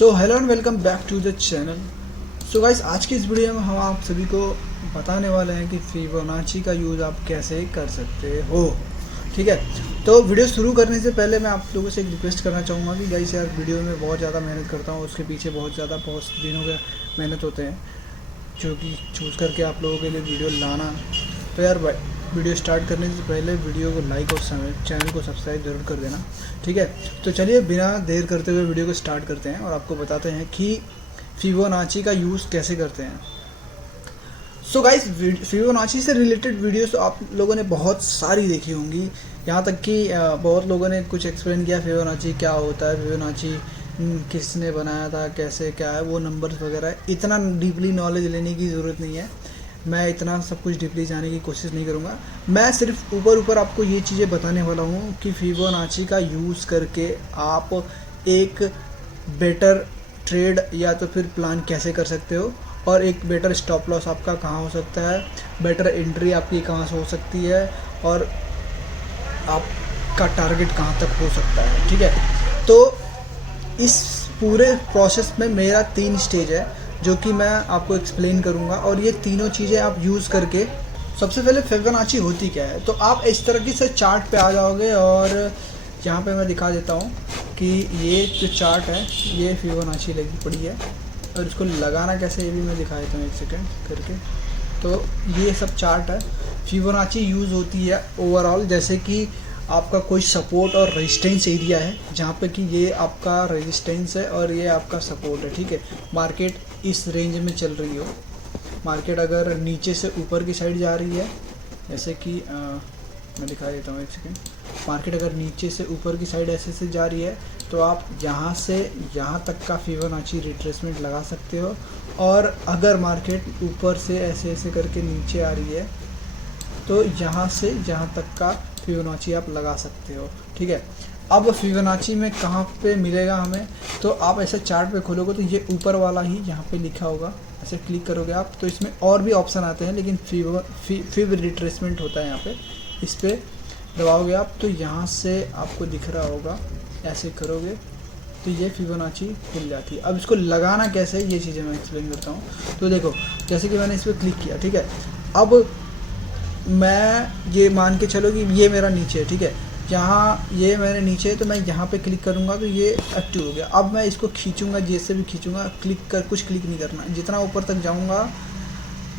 So hello and welcome back to the channel. So guys, आज की इस video में हम आप सभी को बताने वाले हैं कि फिबोनाची का यूज़ आप कैसे कर सकते हो। ठीक है, तो वीडियो शुरू करने से पहले मैं आप लोगों से एक रिक्वेस्ट करना चाहूँगा कि गाइस यार, वीडियो में बहुत ज़्यादा मेहनत करता हूँ, उसके पीछे बहुत दिनों के मेहनत होते हैं जो कि चूज़ करके आप लोगों के लिए वीडियो लाना। तो यार वीडियो स्टार्ट करने से पहले वीडियो को लाइक और चैनल को सब्सक्राइब जरूर कर देना। ठीक है, तो चलिए बिना देर करते हुए वीडियो को स्टार्ट करते हैं और आपको बताते हैं कि फिबोनाची का यूज़ कैसे करते हैं। सो गाइस, फिबोनाची से रिलेटेड वीडियोस आप लोगों ने बहुत सारी देखी होंगी, यहाँ तक कि बहुत लोगों ने कुछ एक्सप्लेन किया फिबोनाची क्या होता है, फिबोनाची किसने बनाया था, कैसे क्या है, वो नंबर्स वगैरह। इतना डीपली नॉलेज लेने की ज़रूरत नहीं है, मैं इतना सब कुछ डीपली जाने की कोशिश नहीं करूँगा। मैं सिर्फ ऊपर आपको ये चीज़ें बताने वाला हूँ कि फिबोनाची का यूज़ करके आप एक बेटर ट्रेड या तो फिर प्लान कैसे कर सकते हो, और एक बेटर स्टॉप लॉस आपका कहाँ हो सकता है, बेटर एंट्री आपकी कहाँ से हो सकती है, और आपका टारगेट कहाँ तक हो सकता है। ठीक है, तो इस पूरे प्रोसेस में मेरा 3 स्टेज है जो कि मैं आपको एक्सप्लेन करूंगा, और ये तीनों चीज़ें आप यूज़ करके, सबसे पहले फिबोनाची होती क्या है। तो आप इस तरह से चार्ट पे आ जाओगे, और यहाँ पे मैं दिखा देता हूँ कि ये जो चार्ट है ये फिबोनाची लगी पड़ी है, और इसको लगाना कैसे ये भी मैं दिखा देता हूँ एक सेकेंड करके। तो ये सब चार्ट है। फिबोनाची यूज़ होती है ओवरऑल, जैसे कि आपका कोई सपोर्ट और रेजिस्टेंस एरिया है, जहाँ पे कि ये आपका रेजिस्टेंस है और ये आपका सपोर्ट है। ठीक है, मार्केट इस रेंज में चल रही हो, मार्केट अगर नीचे से ऊपर की साइड जा रही है, जैसे कि मैं दिखा देता हूँ एक सेकेंड। मार्केट अगर नीचे से ऊपर की साइड ऐसे से जा रही है तो आप यहाँ से यहाँ तक का फिबोनाची रिट्रेसमेंट लगा सकते हो, और अगर मार्केट ऊपर से ऐसे ऐसे करके नीचे आ रही है तो यहाँ से यहाँ तक का फिबोनाची आप लगा सकते हो। ठीक है, अब फिबोनाची में कहाँ पे मिलेगा हमें, तो आप ऐसे चार्ट पे खोलोगे तो ये ऊपर वाला ही यहाँ पे लिखा होगा, ऐसे क्लिक करोगे आप तो इसमें और भी ऑप्शन आते हैं, लेकिन फिब रिट्रेसमेंट होता है यहाँ पे। इस पर दबाओगे आप तो यहाँ से आपको दिख रहा होगा, ऐसे करोगे तो ये फिबोनाची खुल जाती है। अब इसको लगाना कैसे है ये चीज़ें मैं एक्सप्लेन करता हूँ। तो देखो, जैसे कि मैंने इस पर क्लिक किया, ठीक है, अब मैं ये मान के चलो कि ये मेरा नीचे है। ठीक है, यहाँ ये मेरे नीचे है तो मैं यहाँ पे क्लिक करूँगा तो ये एक्टिव हो गया। अब मैं इसको खींचूँगा, जैसे भी खींचूँगा, कुछ क्लिक नहीं करना, जितना ऊपर तक जाऊँगा,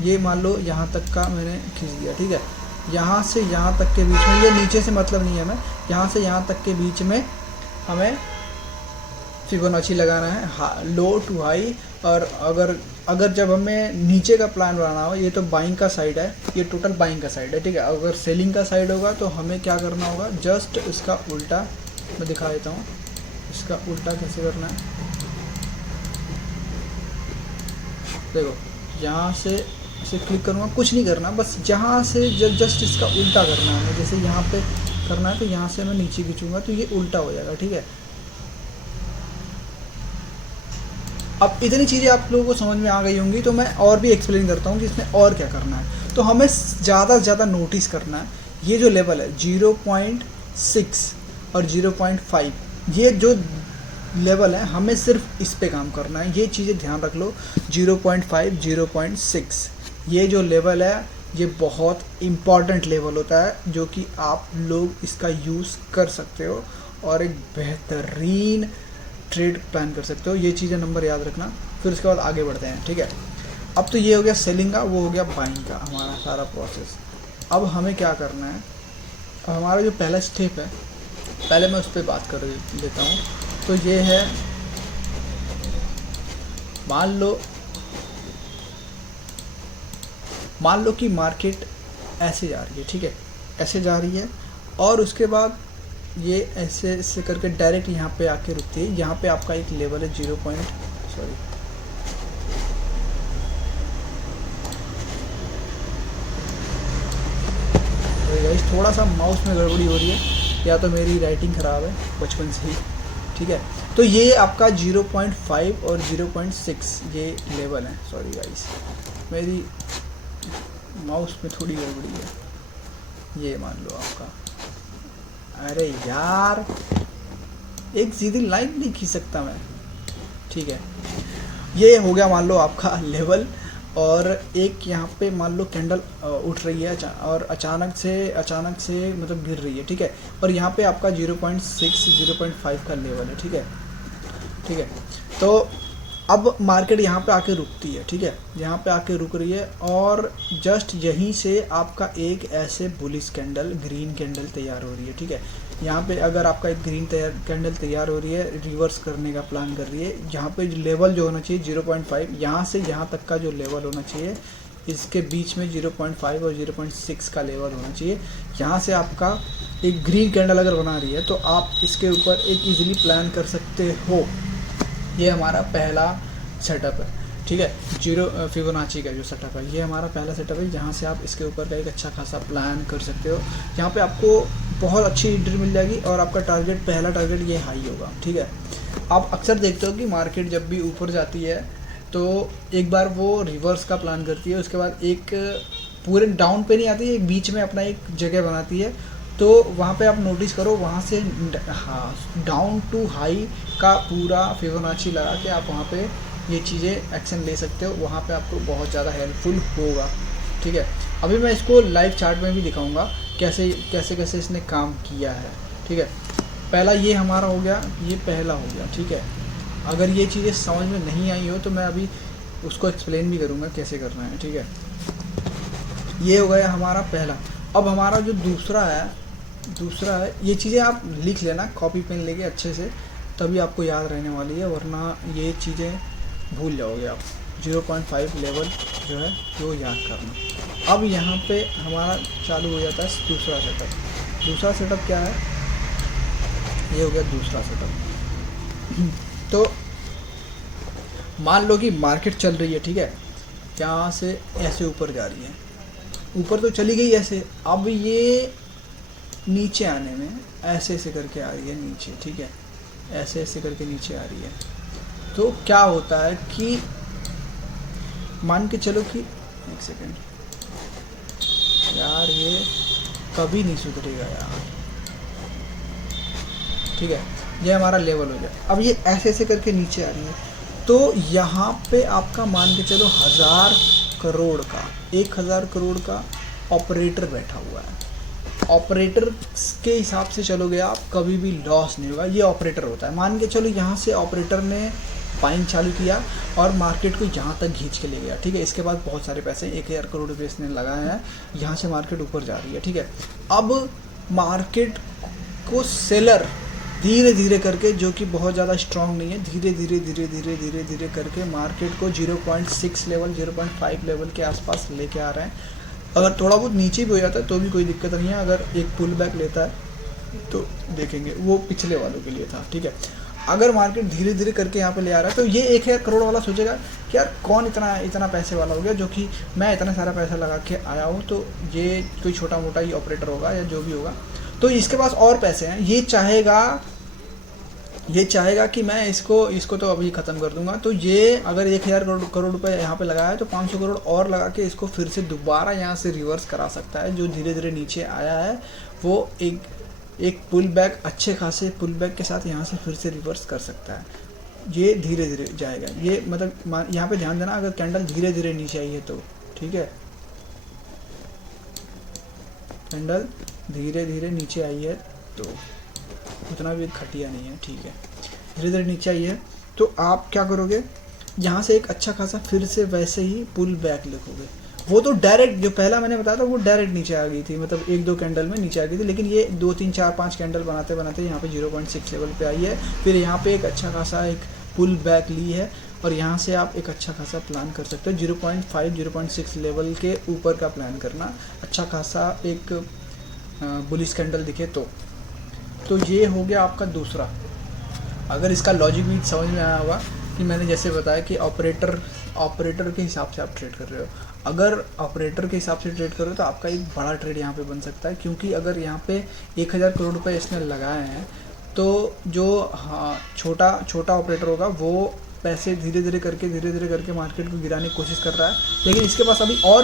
ये मान लो यहाँ तक का मैंने खींच दिया। ठीक है, यहाँ से यहाँ तक के बीच में, ये नीचे से मतलब नहीं है, मैं यहाँ से यहाँ तक के बीच में हमें फिबोनाची लगाना है, लो टू हाई। और अगर जब हमें नीचे का प्लान बनाना हो, ये तो बाइंग का साइड है, ये टोटल बाइंग का साइड है। ठीक है, अगर सेलिंग का साइड होगा तो हमें क्या करना होगा, जस्ट इसका उल्टा मैं दिखा देता हूँ, इसका उल्टा कैसे करना है। देखो, यहाँ से इसे क्लिक करूँगा, कुछ नहीं करना, बस यहाँ से जस्ट इसका उल्टा करना है। जैसे यहाँ पे करना है तो यहाँ से मैं नीचे खींचूँगा तो ये उल्टा हो जाएगा। ठीक है, अब इतनी चीज़ें आप लोगों को समझ में आ गई होंगी, तो मैं और भी एक्सप्लेन करता हूँ कि इसमें और क्या करना है। तो हमें ज़्यादा से ज़्यादा नोटिस करना है ये जो लेवल है 0.6 और 0.5, ये जो लेवल है हमें सिर्फ इस पे काम करना है। ये चीज़ें ध्यान रख लो, 0.5 0.6 ये जो लेवल है ये बहुत इम्पॉर्टेंट लेवल होता है, जो कि आप लोग इसका यूज़ कर सकते हो और एक बेहतरीन ट्रेड प्लान कर सकते हो। ये चीज़ें नंबर याद रखना, फिर उसके बाद आगे बढ़ते हैं। ठीक है, अब तो ये हो गया सेलिंग का, वो हो गया बाइंग का, हमारा सारा प्रोसेस। अब हमें क्या करना है, अब हमारा जो पहला स्टेप है, पहले मैं उस पर बात कर लेता हूँ। तो ये है, मान लो कि मार्केट ऐसे जा रही है। ठीक है, ऐसे जा रही है, और उसके बाद ये ऐसे ऐसे करके डायरेक्ट यहाँ पे आके रुकती है। यहाँ पे आपका एक लेवल है 0. सॉरी, थोड़ा सा माउस में गड़बड़ी हो रही है, या तो मेरी राइटिंग ख़राब है बचपन से ही। ठीक है, तो ये आपका 0.5 और 0.6 ये लेवल है। सॉरी गाइस, मेरी माउस में थोड़ी गड़बड़ी है। ये मान लो आपका, अरे यार, एक सीधी लाइन नहीं खींच सकता मैं। ठीक है, ये हो गया मान लो आपका लेवल। और एक यहाँ पे मान लो कैंडल उठ रही है और अचानक से मतलब गिर रही है, ठीक है। और यहाँ पे आपका 0.6 0.5 का लेवल है, ठीक है, ठीक है। तो अब मार्केट यहाँ पे आके रुकती है, ठीक है, यहाँ पे आके रुक रही है और जस्ट यहीं से आपका एक ऐसे बुलिश कैंडल, ग्रीन कैंडल तैयार हो रही है, ठीक है। यहाँ पे अगर आपका एक ग्रीन कैंडल तैयार हो रही है, रिवर्स करने का प्लान कर रही है, यहाँ पे लेवल जो होना चाहिए 0.5, यहाँ से यहाँ तक का जो लेवल होना चाहिए, इसके बीच में 0.5 और 0.6 का लेवल होना चाहिए। यहाँ से आपका एक ग्रीन कैंडल अगर बना रही है तो आप इसके ऊपर एक इजीली प्लान कर सकते हो। ये हमारा पहला सेटअप है, ठीक है, जीरो फिबोनाची का जो सेटअप है, ये हमारा पहला सेटअप है जहाँ से आप इसके ऊपर का एक अच्छा खासा प्लान कर सकते हो। यहाँ पे आपको बहुत अच्छी एंट्री मिल जाएगी और आपका टारगेट, पहला टारगेट ये हाई होगा, ठीक है। आप अक्सर देखते हो कि मार्केट जब भी ऊपर जाती है तो एक बार वो रिवर्स का प्लान करती है, उसके बाद एक पूरे डाउन पे नहीं आती है, एक बीच में अपना एक जगह बनाती है। तो वहाँ पे आप नोटिस करो, वहाँ से हाँ डाउन टू हाई का पूरा फिबोनाची लगा के आप वहाँ पे ये चीज़ें एक्शन ले सकते हो, वहाँ पे आपको बहुत ज़्यादा हेल्पफुल होगा, ठीक है। अभी मैं इसको लाइव चार्ट में भी दिखाऊंगा कैसे कैसे कैसे इसने काम किया है, ठीक है। पहला ये हमारा हो गया, ये पहला हो गया, ठीक है। अगर ये चीज़ें समझ में नहीं आई हो तो मैं अभी उसको एक्सप्लेन भी करूँगा कैसे करना है, ठीक है। ये हो गया हमारा पहला। अब हमारा जो दूसरा है ये चीज़ें आप लिख लेना कॉपी पेन लेके अच्छे से, तभी आपको याद रहने वाली है, वरना ये चीज़ें भूल जाओगे आप। 0.5 लेवल जो है वो याद करना। अब यहाँ पे हमारा चालू हो जाता है दूसरा सेटअप। दूसरा सेटअप क्या है, ये हो गया दूसरा सेटअप। तो मान लो कि मार्केट चल रही है, ठीक है, यहाँ से ऐसे ऊपर जा रही है, ऊपर तो चली गई ऐसे, अब ये नीचे आने में ऐसे ऐसे करके आ रही है नीचे, ठीक है, ऐसे ऐसे करके नीचे आ रही है। तो क्या होता है कि मान के चलो कि एक सेकेंड यार, ये कभी नहीं सुधरेगा यार, ठीक है। ये हमारा लेवल हो गया। अब ये ऐसे ऐसे करके नीचे आ रही है, तो यहाँ पे आपका मान के चलो 1000 करोड़ का 1000 करोड़ का ऑपरेटर बैठा हुआ है। ऑपरेटर के हिसाब से चलोगे आप, कभी भी लॉस नहीं होगा। ये ऑपरेटर होता है, मान के चलो यहाँ से ऑपरेटर ने बाइंग चालू किया और मार्केट को यहाँ तक खींच के ले गया, ठीक है। इसके बाद बहुत सारे पैसे 1000 करोड़ रुपये इसने लगाए हैं, यहाँ से मार्केट ऊपर जा रही है, ठीक है। अब मार्केट को सेलर धीरे धीरे करके, जो कि बहुत ज़्यादा स्ट्रांग नहीं है, धीरे धीरे धीरे धीरे धीरे धीरे करके मार्केट को 0.6 लेवल 0.5 लेवल के आसपास लेके आ रहे हैं। अगर थोड़ा बहुत नीचे भी हो जाता है तो भी कोई दिक्कत नहीं है, अगर एक पुल बैक लेता है तो देखेंगे, वो पिछले वालों के लिए था, ठीक है। अगर मार्केट धीरे धीरे करके यहाँ पे ले आ रहा है तो ये 1000 करोड़ वाला सोचेगा कि यार कौन इतना पैसे वाला हो गया, जो कि मैं इतना सारा पैसा लगा के आया हूँ, तो ये कोई छोटा मोटा ही ऑपरेटर होगा या जो भी होगा, तो इसके पास और पैसे हैं, ये चाहेगा कि मैं इसको तो अभी ख़त्म कर दूंगा। तो ये अगर 1000 करोड़ रुपए यहाँ पे लगाया है तो 500 करोड़ और लगा के इसको फिर से दोबारा यहाँ से रिवर्स करा सकता है। जो धीरे धीरे नीचे आया है वो एक पुल बैक, अच्छे खासे पुल बैक के साथ यहाँ से फिर से रिवर्स कर सकता है। ये धीरे धीरे जाएगा, ये मतलब यहाँ पे ध्यान देना, अगर कैंडल धीरे धीरे नीचे आई है तो, ठीक है, कैंडल धीरे धीरे नीचे आई है तो उतना भी घटिया नहीं है, ठीक है, धीरे धीरे नीचे आई है, तो आप क्या करोगे, यहाँ से एक अच्छा खासा फिर से वैसे ही पुल बैक लिखोगे। वो तो डायरेक्ट, जो पहला मैंने बताया था वो डायरेक्ट नीचे आ गई थी, मतलब 1-2 कैंडल में नीचे आ गई थी, लेकिन ये 2, 3, 4, 5 कैंडल बनाते बनाते यहाँ पे 0.6 लेवल पे आई है। फिर यहाँ पे एक अच्छा खासा एक पुल बैक ली है और यहाँ से आप एक अच्छा खासा प्लान कर सकते हो। 0.5, 0.6 लेवल के ऊपर का प्लान करना, अच्छा खासा एक बुलिश कैंडल दिखे तो ये हो गया आपका दूसरा। अगर इसका लॉजिक भी समझ में आया होगा कि मैंने जैसे बताया कि ऑपरेटर के हिसाब से आप ट्रेड कर रहे हो। अगर ऑपरेटर के हिसाब से ट्रेड करो तो आपका एक बड़ा ट्रेड यहाँ पे बन सकता है, क्योंकि अगर यहाँ पे 1000 करोड़ रुपए इसने लगाए हैं तो जो छोटा ऑपरेटर होगा वो पैसे धीरे धीरे करके मार्केट को गिराने की कोशिश कर रहा है, लेकिन इसके पास अभी और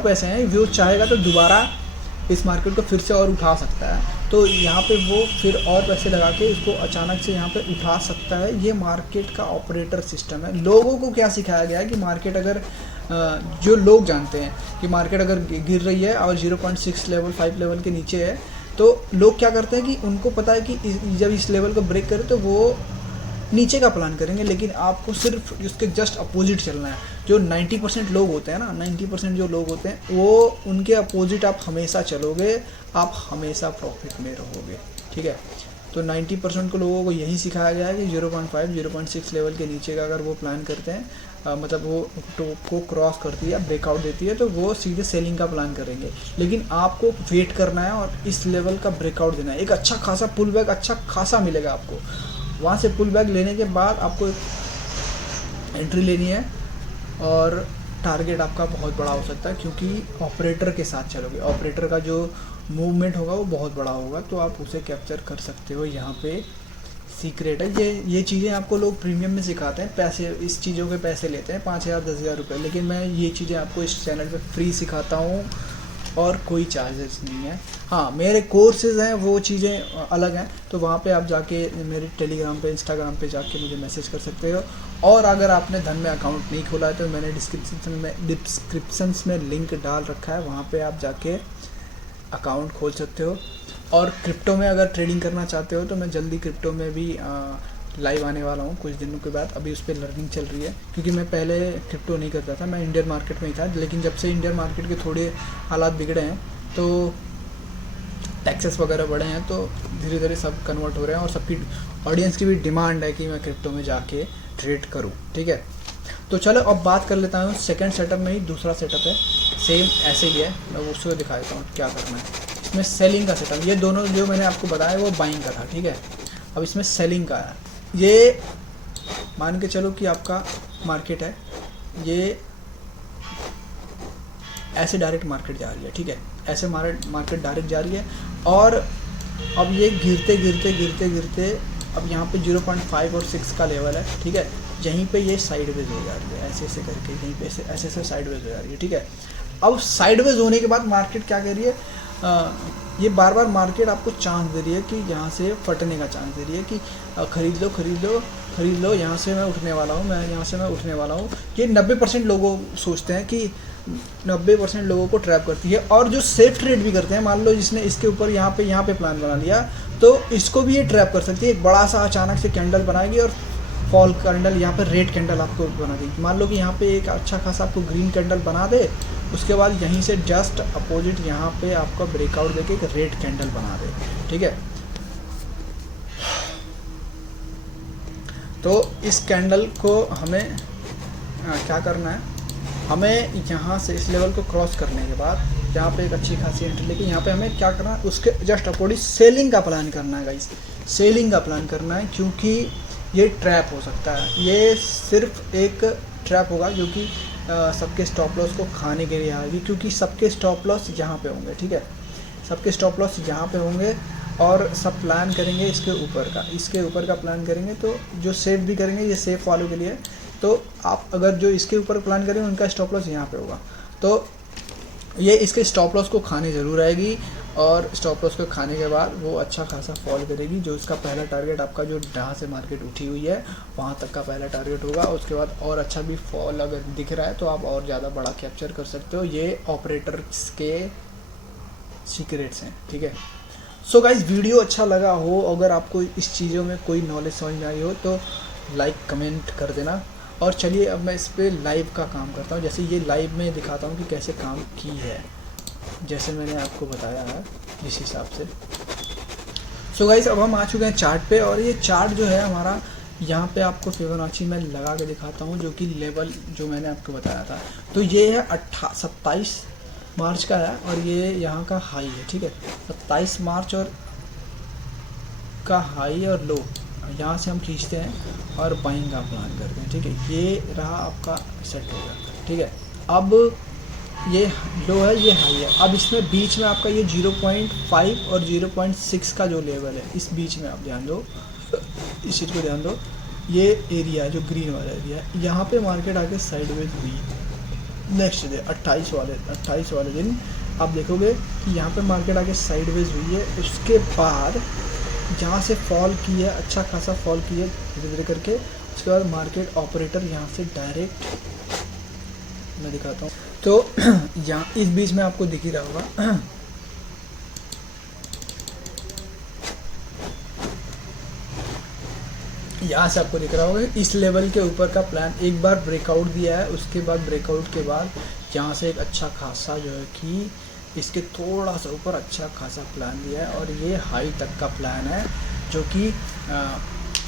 पैसे हैं, वो चाहेगा तो दोबारा इस मार्केट को फिर से और उठा सकता है, तो यहाँ पे वो फिर और पैसे लगा के इसको अचानक से यहाँ पे उठा सकता है। ये मार्केट का ऑपरेटर सिस्टम है। लोगों को क्या सिखाया गया है कि मार्केट अगर जो लोग जानते हैं कि मार्केट अगर गिर रही है और 0.6 लेवल 5 लेवल के नीचे है, तो लोग क्या करते हैं कि उनको पता है कि जब इस लेवल को ब्रेक करे तो वो नीचे का प्लान करेंगे। लेकिन आपको सिर्फ उसके जस्ट अपोजिट चलना है। जो 90% लोग होते हैं ना, 90% जो लोग होते हैं वो उनके अपोजिट आप हमेशा चलोगे, आप हमेशा प्रॉफिट में रहोगे, ठीक है। तो 90% को लोगों को यही सिखाया गया है कि 0.5 0.6 लेवल के नीचे का अगर वो प्लान करते हैं, मतलब वो टॉप को क्रॉस करती है, ब्रेकआउट देती है, तो वो सीधे सेलिंग का प्लान करेंगे। लेकिन आपको वेट करना है और इस लेवल का ब्रेकआउट देना है। एक अच्छा खासा पुल बैक अच्छा खासा मिलेगा आपको। वहाँ से पुल बैक लेने के बाद आपको एंट्री लेनी है और टारगेट आपका बहुत बड़ा हो सकता है, क्योंकि ऑपरेटर के साथ चलोगे। ऑपरेटर का जो मूवमेंट होगा वो बहुत बड़ा होगा, तो आप उसे कैप्चर कर सकते हो। यहाँ पे सीक्रेट है। ये चीज़ें आपको लोग प्रीमियम में सिखाते हैं, पैसे इस चीज़ों के पैसे लेते हैं 5,000 10,000 रुपये। लेकिन मैं ये चीज़ें आपको इस चैनल पे फ्री सिखाता हूँ और कोई चार्जेस नहीं है। हाँ, मेरे कोर्सेज़ हैं वो चीज़ें अलग हैं, तो वहाँ पे आप जाके मेरे टेलीग्राम पे इंस्टाग्राम पे जाके मुझे मैसेज कर सकते हो। और अगर आपने धन में अकाउंट नहीं खोला है तो मैंने डिस्क्रिप्शन में लिंक डाल रखा है, वहाँ पे आप जाके अकाउंट खोल सकते हो। और क्रिप्टो में अगर ट्रेडिंग करना चाहते हो तो मैं जल्दी क्रिप्टो में भी लाइव आने वाला हूँ कुछ दिनों के बाद। अभी उस पर लर्निंग चल रही है, क्योंकि मैं पहले क्रिप्टो नहीं करता था, मैं इंडियन मार्केट में ही था। लेकिन जब से इंडियन मार्केट के थोड़े हालात बिगड़े हैं, तो टैक्सेस वगैरह बढ़े हैं, तो धीरे धीरे सब कन्वर्ट हो रहे हैं और सबकी ऑडियंस की भी डिमांड है कि मैं क्रिप्टो में जाके ट्रेड करूँ, ठीक है। तो चलो अब बात कर लेता हूँ सेकंड सेटअप में ही। दूसरा सेटअप है सेम ऐसे ही है, मैं उसको दिखा देता हूँ क्या करना है। इसमें सेलिंग का सेटअप, ये दोनों जो मैंने आपको बताया वो बाइंग का था, ठीक है। अब इसमें सेलिंग का है। ये मान के चलो कि आपका मार्केट है, ये ऐसे डायरेक्ट मार्केट जा रही है, ठीक है। ऐसे मार्केट डायरेक्ट जा रही है और अब ये गिरते गिरते गिरते गिरते अब यहाँ पे 0.5 और 6 का लेवल है, ठीक है। यहीं पे ये साइडवेज हो जा रही है, ऐसे ऐसे करके यहीं पे ऐसे ऐसे साइडवेज हो जा रही है, ठीक है। अब साइडवेज होने के बाद मार्केट क्या कर रही है, ये बार बार मार्केट आपको चांस दे रही है कि यहाँ से फटने का चांस दे रही है कि खरीद लो खरीद लो खरीद लो, यहाँ से मैं उठने वाला हूँ, मैं यहाँ से मैं उठने वाला हूँ। ये 90% लोगों सोचते हैं कि 90% लोगों को ट्रैप करती है। और जो सेफ ट्रेड भी करते हैं, मान लो जिसने इसके ऊपर यहाँ पे प्लान बना लिया, तो इसको भी ये ट्रैप कर सकती है। एक बड़ा सा अचानक से कैंडल बनाएगी और फॉल कैंडल, यहाँ पे रेड कैंडल आपको बना देगी। मान लो कि यहाँ पे एक अच्छा खासा आपको ग्रीन कैंडल बना दे, उसके बाद यहीं से जस्ट अपोजिट यहाँ पे आपका ब्रेकआउट देके एक रेड कैंडल बना दे, ठीक है। तो इस कैंडल को हमें क्या करना है, हमें यहाँ से इस लेवल को क्रॉस करने के बाद यहाँ पे एक अच्छी खासी एंट्री लेके यहाँ पे हमें क्या करना है, उसके जस्ट अपोजिट सेलिंग का प्लान करना है गाइस। सेलिंग का प्लान करना है, क्योंकि ये ट्रैप हो सकता है। ये सिर्फ एक ट्रैप होगा जो कि सबके स्टॉप लॉस को खाने के लिए आएगी, क्योंकि सबके स्टॉप लॉस यहाँ पे होंगे, ठीक है। सबके स्टॉप लॉस यहाँ पे होंगे और सब प्लान करेंगे इसके ऊपर का प्लान करेंगे। तो जो सेफ भी करेंगे, ये सेफ वालों के लिए। तो आप अगर जो इसके ऊपर प्लान करेंगे उनका स्टॉप लॉस यहाँ पे होगा, तो ये इसके स्टॉप लॉस को खाने ज़रूर आएगी। और स्टॉप लॉस को खाने के बाद वो अच्छा खासा फॉल करेगी। जो इसका पहला टारगेट आपका जो जहाँ से मार्केट उठी हुई है वहाँ तक का पहला टारगेट होगा। उसके बाद और अच्छा भी फॉल अगर दिख रहा है तो आप और ज़्यादा बड़ा कैप्चर कर सकते हो। ये ऑपरेटर्स के सीक्रेट्स हैं, ठीक है। सो गाइस, वीडियो अच्छा लगा हो, अगर आपको इस चीज़ों में कोई नॉलेज समझ में आई हो तो लाइक कमेंट कर देना। और चलिए अब मैं इस पर लाइव का काम करता हूँ। जैसे ये लाइव में दिखाता हूँ कि कैसे काम की है, जैसे मैंने आपको बताया है जिस हिसाब से। सो गाइस, अब हम आ चुके हैं चार्ट पे। और ये चार्ट जो है हमारा, यहाँ पे आपको फिबोनाची में लगा के दिखाता हूँ, जो कि लेवल जो मैंने आपको बताया था। तो ये है 27 मार्च का है और ये यहाँ का हाई है, ठीक है। 27 मार्च और का हाई और लो यहाँ से हम खींचते हैं और बाइंग का प्लान करते हैं, ठीक है। ये रहा आपका सेट हो गया, ठीक है। अब ये लो है, ये हाई है। अब इसमें बीच में आपका ये 0.5 और 0.6 का जो लेवल है, इस बीच में आप ध्यान दो, इस चीज़ को ध्यान दो। ये एरिया है जो ग्रीन वाला एरिया है, यहाँ पे मार्केट आके साइडवेज हुई नेक्स्ट डे 28 वाले दिन आप देखोगे कि यहाँ पे मार्केट आगे साइडवेज हुई है, उसके बाद जहाँ से फॉल की है, अच्छा खासा फॉल की है धीरे धीरे करके, उसके बाद मार्केट ऑपरेटर यहाँ से डायरेक्ट मैं दिखाता हूँ। तो यहाँ इस बीच में आपको दिख ही रहा होगा, यहाँ से आपको दिख रहा होगा इस लेवल के ऊपर का प्लान एक बार ब्रेकआउट दिया है, उसके बाद ब्रेकआउट के बाद यहाँ से एक अच्छा खासा जो है कि इसके थोड़ा सा ऊपर अच्छा खासा प्लान दिया है, और ये हाई तक का प्लान है, जो कि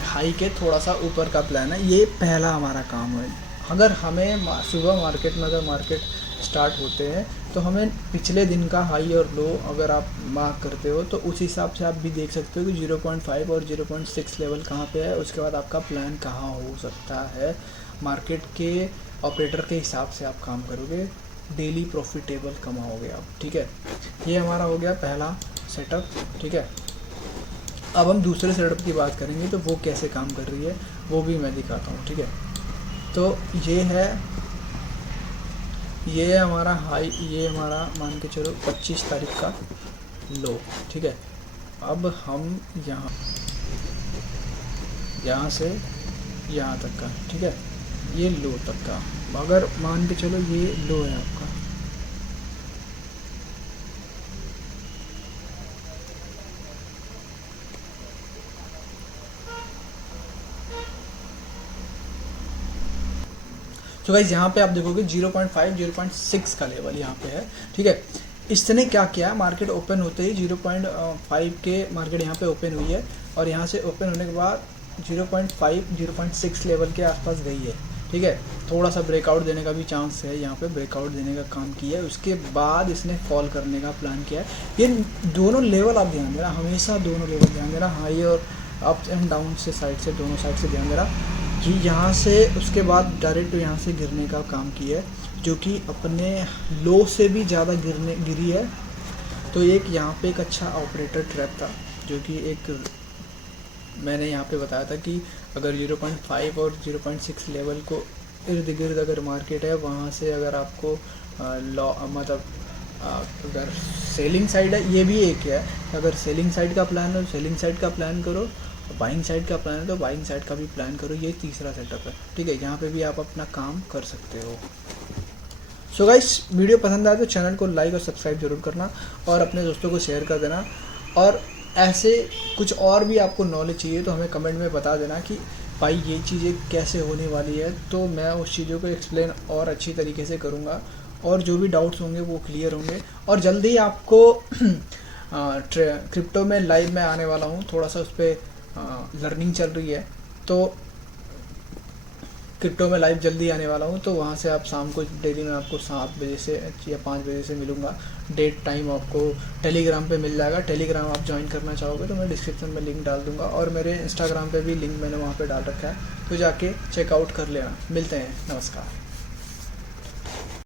हाई के थोड़ा सा ऊपर का प्लान है। ये पहला हमारा काम है। अगर हमें सुबह मार्केट में अगर मार्केट स्टार्ट होते हैं तो हमें पिछले दिन का हाई और लो अगर आप मार्क करते हो तो उस हिसाब से आप भी देख सकते हो कि 0.5 और 0.6 लेवल कहाँ पे है, उसके बाद आपका प्लान कहाँ हो सकता है। मार्केट के ऑपरेटर के हिसाब से आप काम करोगे, डेली प्रॉफिटेबल कमाओगे आप, ठीक है। ये हमारा हो गया पहला सेटअप, ठीक है। अब हम दूसरे सेटअप की बात करेंगे तो वो कैसे काम कर रही है वो भी मैं दिखाता हूँ, ठीक है। तो ये हमारा हाई, ये हमारा मान के चलो 25 तारीख का लो, ठीक है। अब हम यहाँ से यहाँ तक का, ठीक है, ये लो तक का, अगर मान के चलो ये लो है आपका, तो गाइस यहाँ पे आप देखोगे 0.5 0.6 का लेवल यहाँ पे है, ठीक है। इसने क्या किया, मार्केट ओपन होते ही 0.5 के मार्केट यहाँ पे ओपन हुई है, और यहाँ से ओपन होने के बाद 0.5 0.6 लेवल के आसपास गई है, ठीक है। थोड़ा सा ब्रेकआउट देने का भी चांस है, यहाँ पे ब्रेकआउट देने का काम किया है, उसके बाद इसने फॉल करने का प्लान किया है। ये दोनों लेवल आप ध्यान देना, हमेशा दोनों लेवल ध्यान देना, हाई और अप एंड डाउन से साइड से, दोनों साइड से ध्यान देना कि यहाँ से उसके बाद डायरेक्ट यहाँ से गिरने का काम किया है, जो कि अपने लो से भी ज़्यादा गिरी है। तो एक यहाँ पे एक अच्छा ऑपरेटर ट्रैप था, जो कि एक मैंने यहाँ पे बताया था कि अगर 0.5 और 0.6 लेवल को इर्द गिर्द अगर मार्केट है, वहाँ से अगर आपको मतलब अगर सेलिंग साइड है, ये भी एक है, अगर सेलिंग साइड का प्लान हो सेलिंग साइड का प्लान करो, बाइंग साइड का प्लान है तो बाइंग साइड का भी प्लान करो। ये तीसरा सेटअप है, ठीक है। यहाँ पे भी आप अपना काम कर सकते हो। सो गाइस, वीडियो पसंद आए तो चैनल को लाइक और सब्सक्राइब जरूर करना, और अपने दोस्तों को शेयर कर देना, और ऐसे कुछ और भी आपको नॉलेज चाहिए तो हमें कमेंट में बता देना कि भाई ये चीज़ें कैसे होने वाली है, तो मैं उस चीज़ों को एक्सप्लेन और अच्छी तरीके से करूँगा, और जो भी डाउट्स होंगे वो क्लियर होंगे। और जल्दी आपको क्रिप्टो में लाइव में आने वाला हूँ, थोड़ा सा उस पर लर्निंग चल रही है, तो क्रिप्टो में लाइव जल्दी आने वाला हूँ, तो वहाँ से आप शाम को डेली में आपको 7 बजे से या 5 बजे से मिलूँगा। डेट टाइम आपको टेलीग्राम पे मिल जाएगा। टेलीग्राम आप ज्वाइन करना चाहोगे तो मैं डिस्क्रिप्शन में लिंक डाल दूँगा, और मेरे इंस्टाग्राम पे भी लिंक मैंने वहाँ पे डाल रखा है, तो जाके चेकआउट कर लेना। मिलते हैं, नमस्कार।